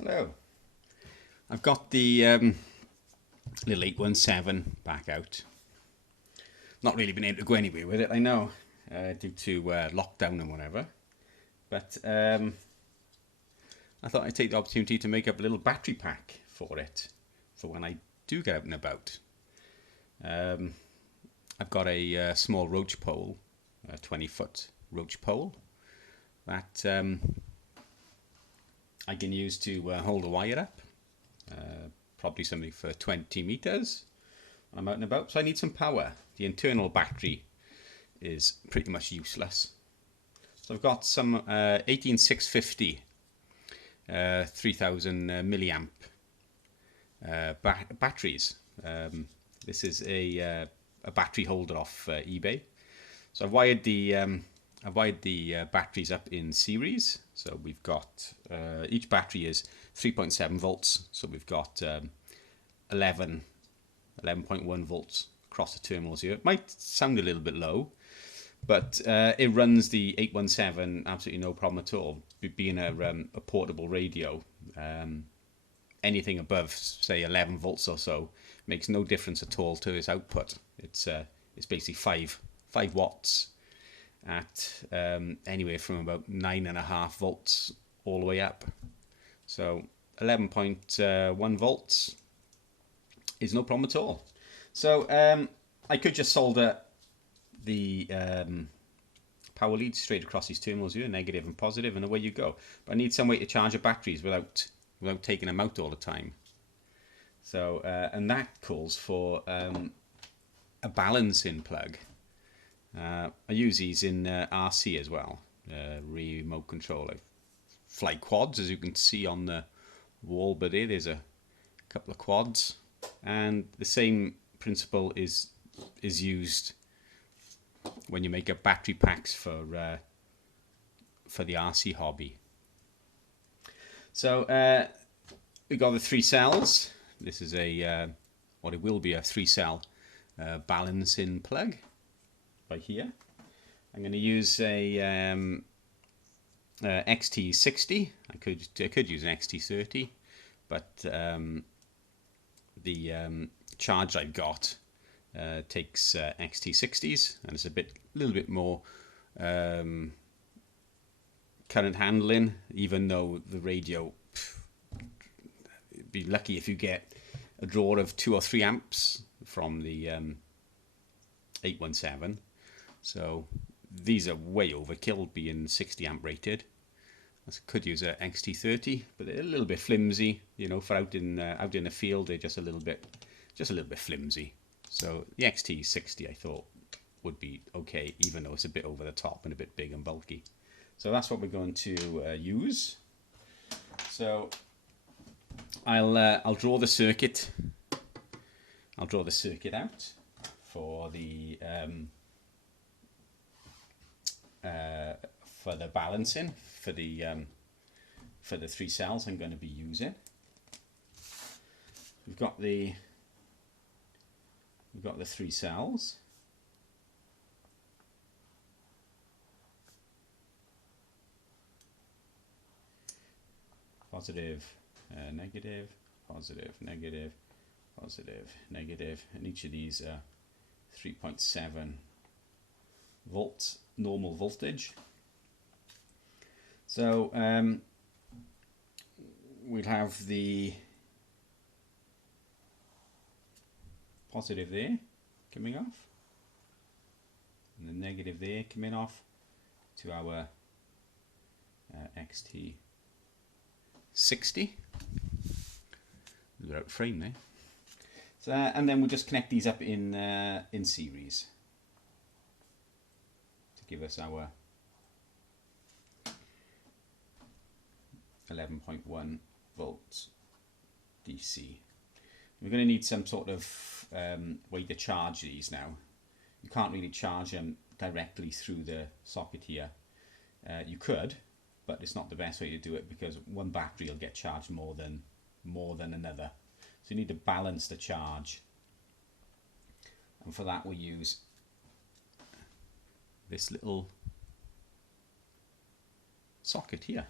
Hello. I've got the little 817 back out. Not really been able to go anywhere with it, I know, due to lockdown and whatever. But I thought I'd take the opportunity to make up a little battery pack for it, for when I do get out and about. I've got a small roach pole, a 20-foot roach pole, that I can use to hold the wire up. Probably something for 20 meters when I'm out and about. So I need some power. The internal battery is pretty much useless. So I've got some 18650 3000 milliamp batteries. This is a battery holder off eBay. So I've wired the batteries up in series. So we've got each battery is 3.7 volts. So we've got 11.1 volts across the terminals here. It might sound a little bit low, but it runs the 817 absolutely no problem at all. Being a portable radio, anything above say 11 volts or so makes no difference at all to its output. It's basically 5 watts at anywhere from about 9.5 volts all the way up. So 11.1 volts is no problem at all. So I could just solder the power leads straight across these terminals here, negative and positive, and away you go. But I need some way to charge the batteries without taking them out all the time. So and that calls for a balancing plug. I use these in RC as well, remote control. I fly quads, as you can see on the wall, but there's a couple of quads, and the same principle is used when you make up battery packs for the RC hobby. So we've got the 3 cells. This is a what it will be a 3-cell balancing plug. Right here, I'm going to use a XT60. I could use an XT30, but the charge I've got takes XT60s, and it's a little bit more current handling. Even though the radio, you'd be lucky if you get a draw of 2 or 3 amps from the 817. So these are way overkill, being 60 amp rated. I could use a XT30, but they're a little bit flimsy, you know, for out in the field. They're just a little bit flimsy. So the XT60 I thought would be okay, even though it's a bit over the top and a bit big and bulky. So that's what we're going to use. So I'll draw the circuit. I'll draw the circuit out for the balancing for the 3 cells I'm going to be using. We've got the 3 cells. Positive, negative, positive, negative, positive, negative, and each of these are 3.7 volts normal voltage. So we'll have the positive there coming off, and the negative there coming off to our XT60. They're out frame there. So and then we'll just connect these up in series to give us our 11.1 volts DC. We're going to need some sort of way to charge these now. You can't really charge them directly through the socket here. You could, but it's not the best way to do it, because one battery will get charged more than another. So you need to balance the charge, and for that we use this little socket here.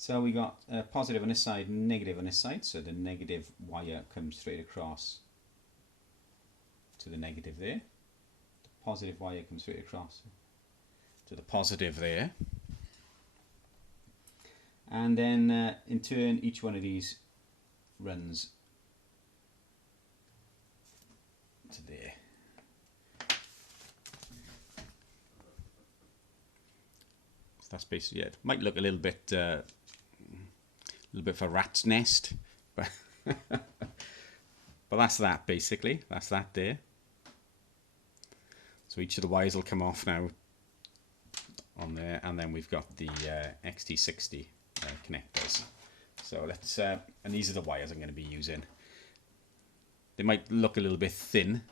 So we got positive on this side, negative on this side, so the negative wire comes straight across to the negative there. The positive wire comes straight across to the positive there. And then in turn, each one of these runs to there. So that's basically it. Might look a little bit of a rat's nest, but but that's that basically. That's that there. So each of the wires will come off now on there, and then we've got the XT60 connectors. So let's and these are the wires I'm going to be using. They might look a little bit thin,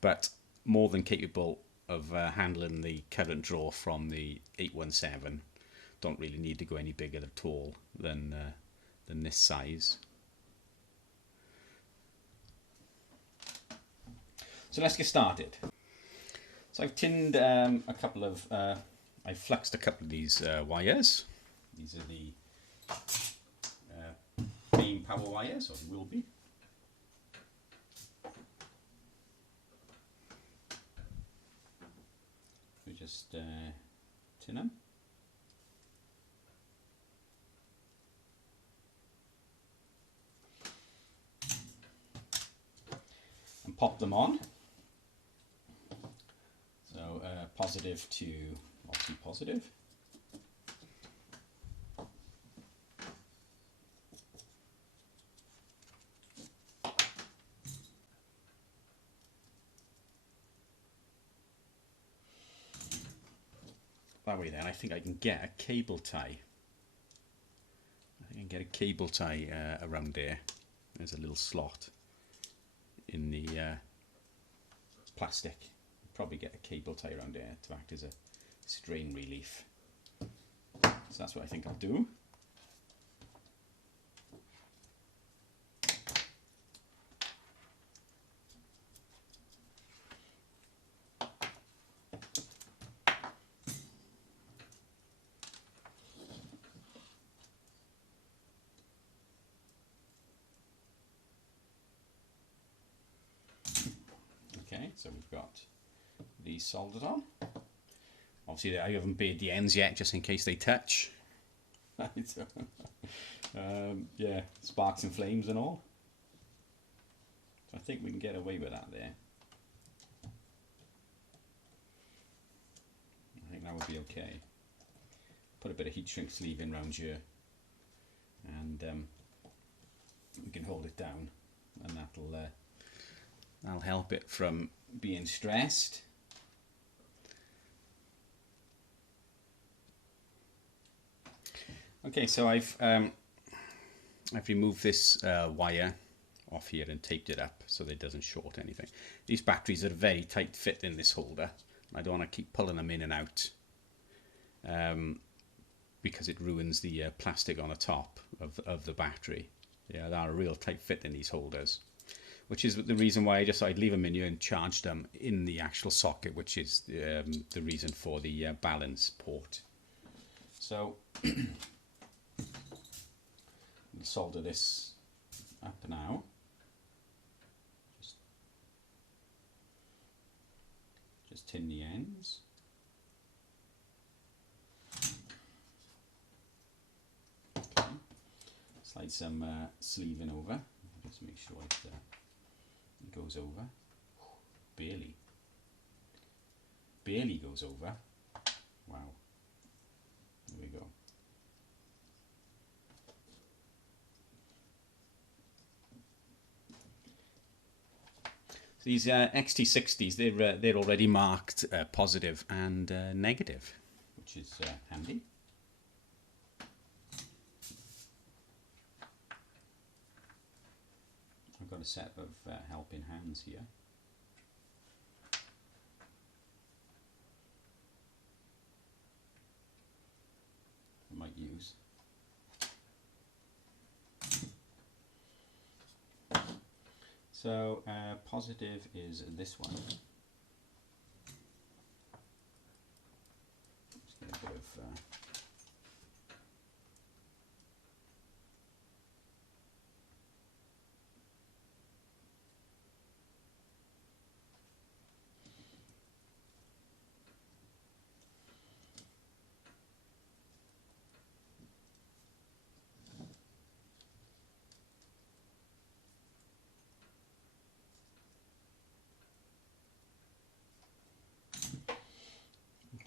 but more than capable of handling the current draw from the 817. Don't really need to go any bigger at all than this size. So let's get started. So I've tinned I've fluxed a couple of these wires. These are the main power wires, or will be. We just tin them. And pop them on. So positive to obviously positive. That way then I think I can get a cable tie. I think I can get a cable tie around there. There's a little slot in the plastic. Probably get a cable tie around there to act as a strain relief. So that's what I think I'll do. Okay, so we've got these soldered on. Obviously I haven't bared the ends yet, just in case they touch. Yeah, sparks and flames and all. So I think we can get away with that there. I think that would be okay. Put a bit of heat shrink sleeving around here, and we can hold it down, and that'll help it from being stressed. Okay, so I've removed this wire off here and taped it up so that it doesn't short anything. These batteries are very tight fit in this holder. I don't want to keep pulling them in and out because it ruins the plastic on the top of the battery. Yeah, they're a real tight fit in these holders, which is the reason why I'd leave them in here and charge them in the actual socket, which is the reason for the balance port. So we'll solder this up now. Just tin the ends. Okay. Slide some sleeving over. Just make sure it goes over. Barely goes over. Wow. There we go. So these XT60s, they're already marked positive and negative, which is handy. I've got a set of helping hands here. I might use. So positive is this one. Just get a bit of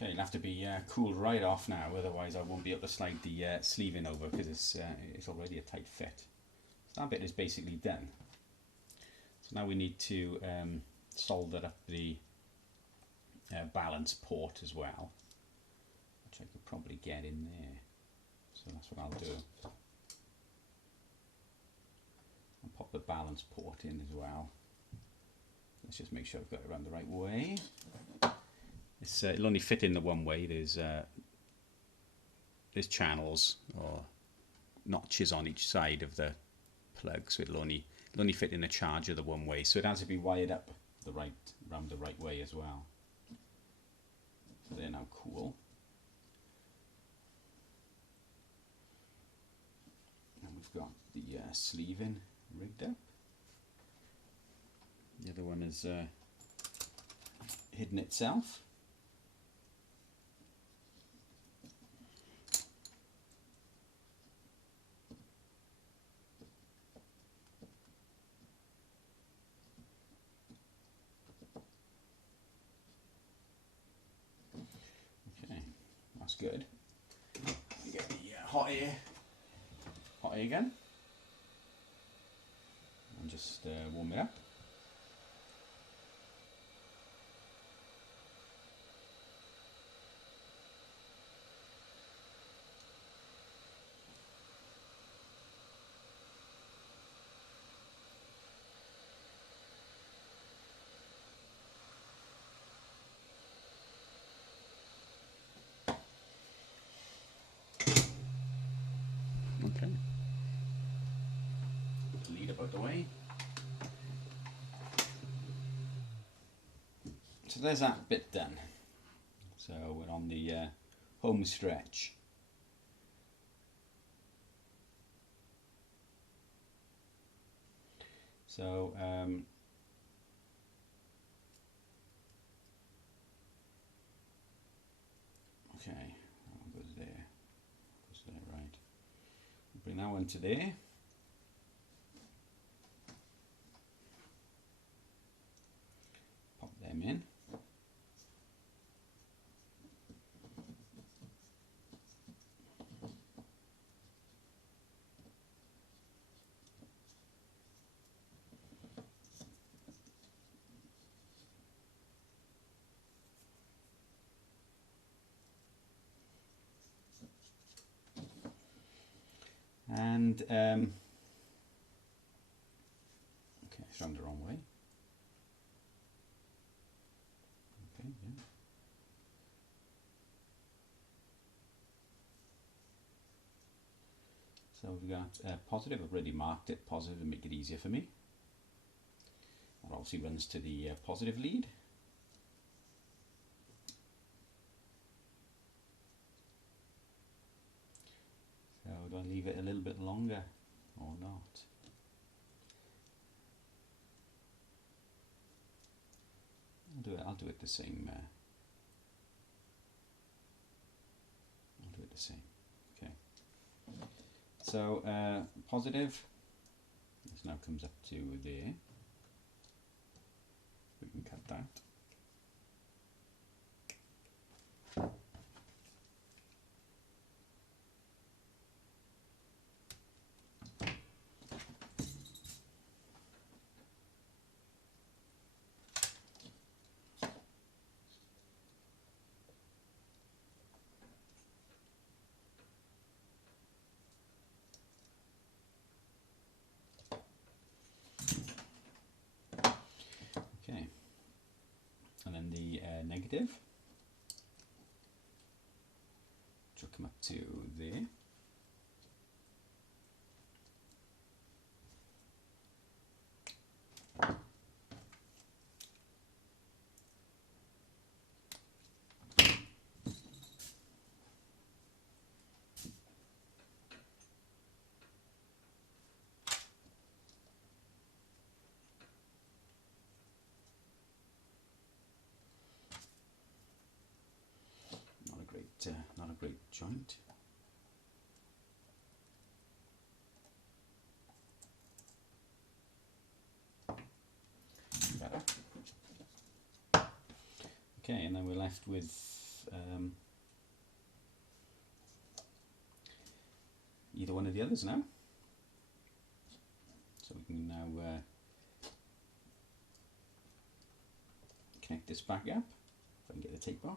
Okay, it'll have to be cooled right off now, otherwise I won't be able to slide the sleeve in over because it's already a tight fit. So that bit is basically done. So now we need to solder up the balance port as well, which I could probably get in there. So that's what I'll do. I'll pop the balance port in as well. Let's just make sure I've got it around the right way. It'll only fit in the one way. There's channels or notches on each side of the plug, so it'll only fit in the charger the one way. So it has to be wired up around the right way as well. So they're now cool. And we've got the sleeve in rigged up. The other one is hidden itself. That's good. Get the hot air again, and just warm it up. Okay. Lead about the way. So there's that bit done. So we're on the home stretch. So okay, that one goes there. Goes there, right. Bring that one to there. Pop them in. And okay, it's round the wrong way. Okay, yeah. So we've got positive. I've already marked it positive to make it easier for me. That obviously runs to the positive lead. So do I leave it a little bit longer or not? I'll do it the same. I'll do it the same. Okay. So positive. This now comes up to there. We can cut that. Okay, and then the negative, which will come up to there. Not a great joint. Better. Okay, and then we're left with either one of the others now. So we can now connect this back up, if I can get the tape off.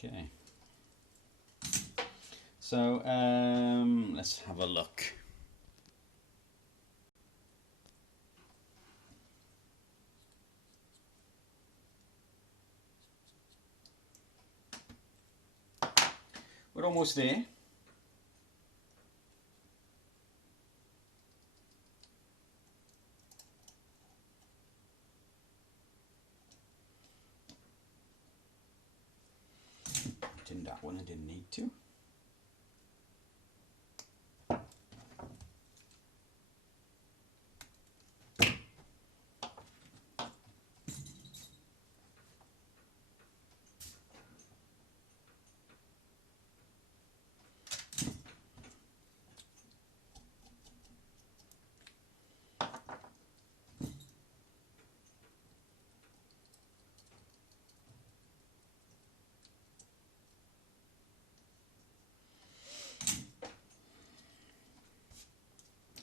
Okay, so let's have a look. We're almost there. In that one I didn't need to.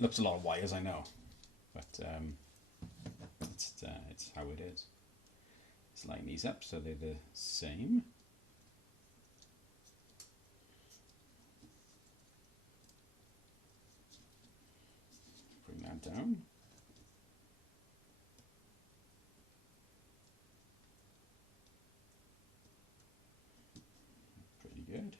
Looks a lot of wires, I know, but it's how it is. Let's line these up so they're the same. Bring that down. Pretty good.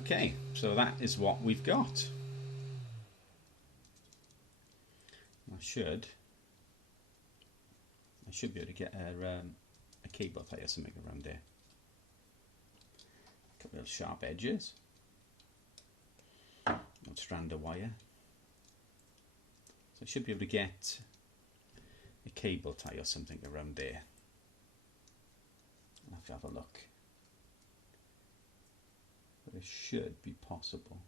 Okay, so that is what we've got. I should be able to get a cable tie or something around there. A couple of sharp edges. One strand of wire. So I should be able to get a cable tie or something around there. I'll have to have a look. But it should be possible,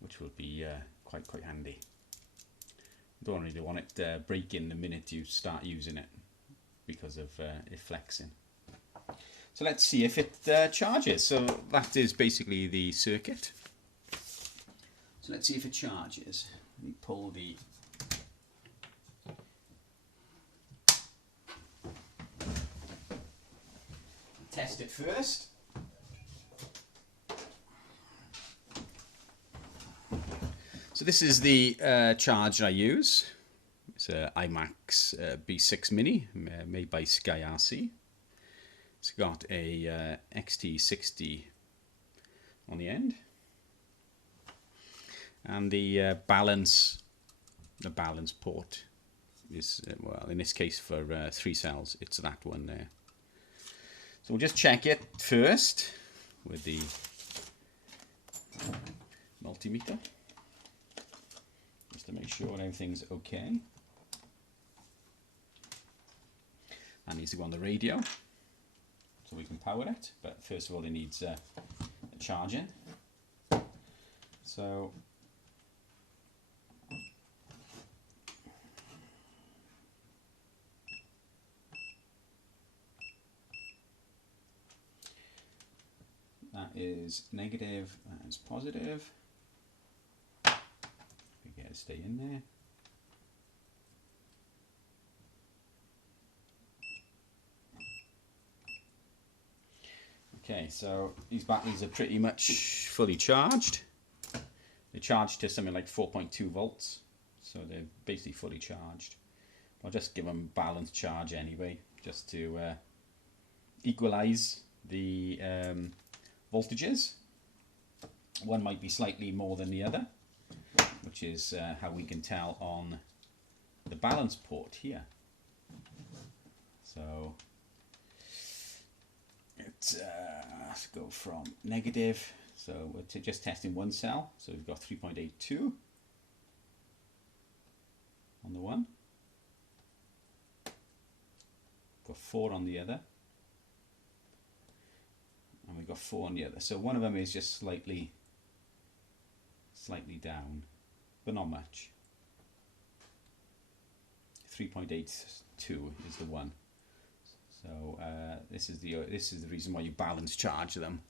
which will be quite handy. Don't really want it breaking the minute you start using it because of it flexing. So let's see if it charges. So that is basically the circuit. So let's see if it charges. Let me pull the test it first. So this is the charger I use. It's a iMax B6 Mini made by Sky RC. It's got a XT60 on the end, and the balance port is well, in this case for 3 cells, it's that one there. So we'll just check it first with the multimeter, just to make sure everything's okay. needs to go on the radio so we can power it, but first of all it needs a charging. So that is negative, that is positive. We get it to stay in there. Okay, so these batteries are pretty much fully charged. They're charged to something like 4.2 volts, so they're basically fully charged. I'll just give them balanced charge anyway, just to equalize the voltages. One might be slightly more than the other, which is how we can tell on the balance port here. So let's go from negative, so we're just testing one cell, so we've got 3.82 on the one, got 4 on the other, and we've got 4 on the other. So one of them is just slightly down, but not much. 3.82 is the one. So this is the reason why you balance charge them.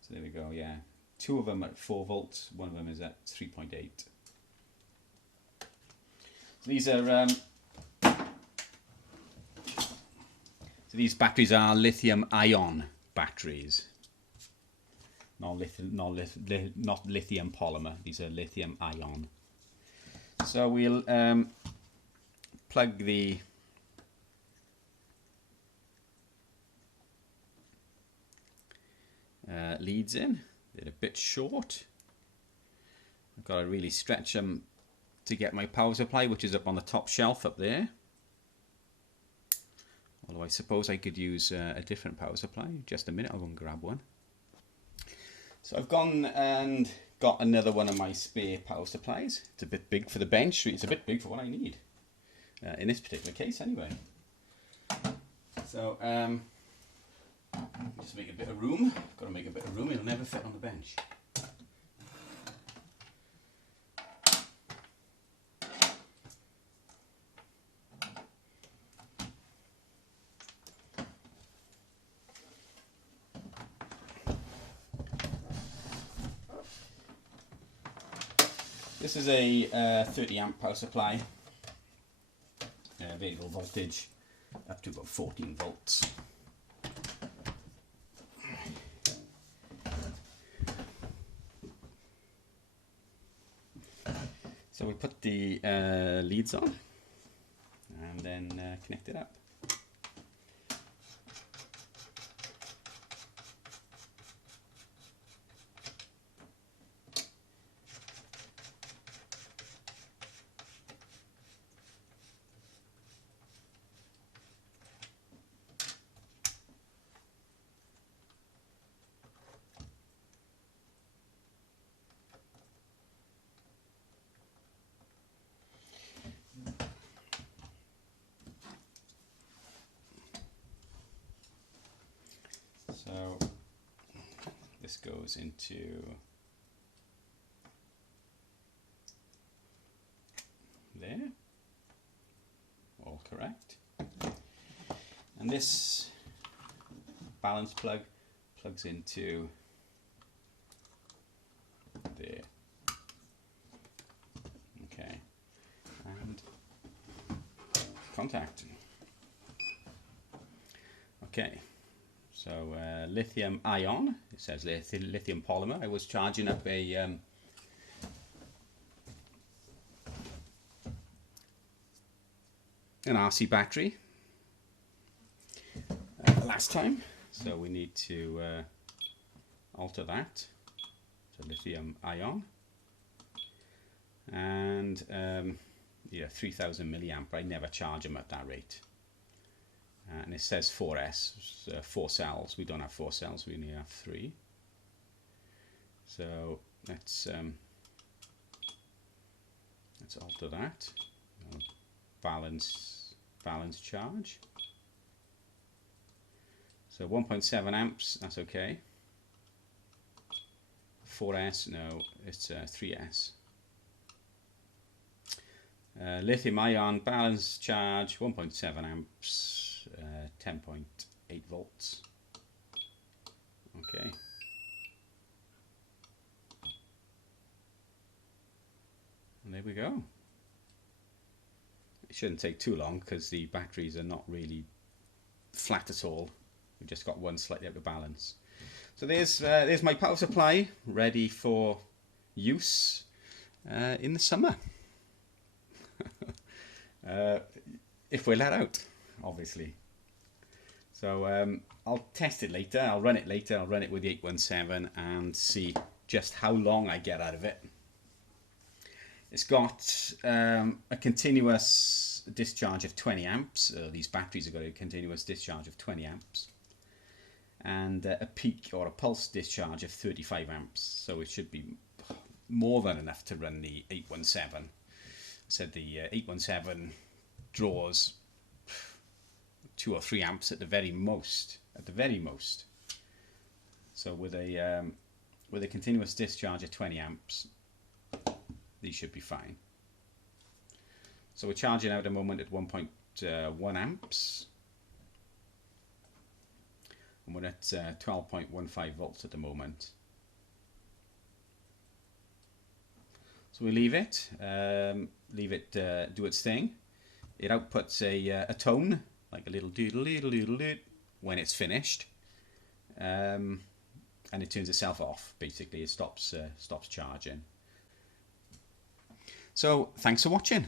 So there we go. Yeah, 2 of them at 4 volts. One of them is at 3.8. So these are these batteries are lithium-ion batteries. Not lithium polymer. These are lithium-ion. So we'll plug the leads in. They're a bit short. I've got to really stretch them to get my power supply, which is up on the top shelf up there. Although I suppose I could use a different power supply. Just a minute, I'll go and grab one. So I've gone and got another one of my spare power supplies. It's a bit big for the bench. It's a bit big for what I need. In this particular case, anyway. So, just make a bit of room. Got to make a bit of room. It'll never fit on the bench. This is a 30 amp power supply, variable voltage up to about 14 volts. So we put the leads on and then connect it up. So this goes into there, all correct. And this balance plug plugs into there. Okay, and contact. Okay. So lithium ion, it says lithium polymer. I was charging up a an RC battery last time, so we need to alter that to lithium ion, and yeah, 3000 milliamp. I never charge them at that rate. And it says 4S, 4 cells. We don't have 4 cells, we only have 3. So let's Let's alter that. Balance charge. So 1.7 amps, that's okay. 4S, no, it's 3S. Lithium ion balance charge, 1.7 amps, 10.8 volts. Okay. And there we go. It shouldn't take too long because the batteries are not really flat at all. We've just got one slightly out of balance. So there's my power supply ready for use in the summer. If we're let out, obviously. So I'll test it later. I'll run it later. I'll run it with the 817 and see just how long I get out of it. It's got a continuous discharge of 20 amps. These batteries have got a continuous discharge of 20 amps. And a peak or a pulse discharge of 35 amps. So it should be more than enough to run the 817. I said the 817 draws 2 or 3 amps at the very most. So with a continuous discharge of 20 amps, these should be fine. So we're charging out at the moment at 1.1 amps. And we're at 12.15 volts at the moment. So we leave it do its thing. It outputs a tone, like a little doodle doodle doodle doodle when it's finished. And it turns itself off, basically. It stops charging. So thanks for watching.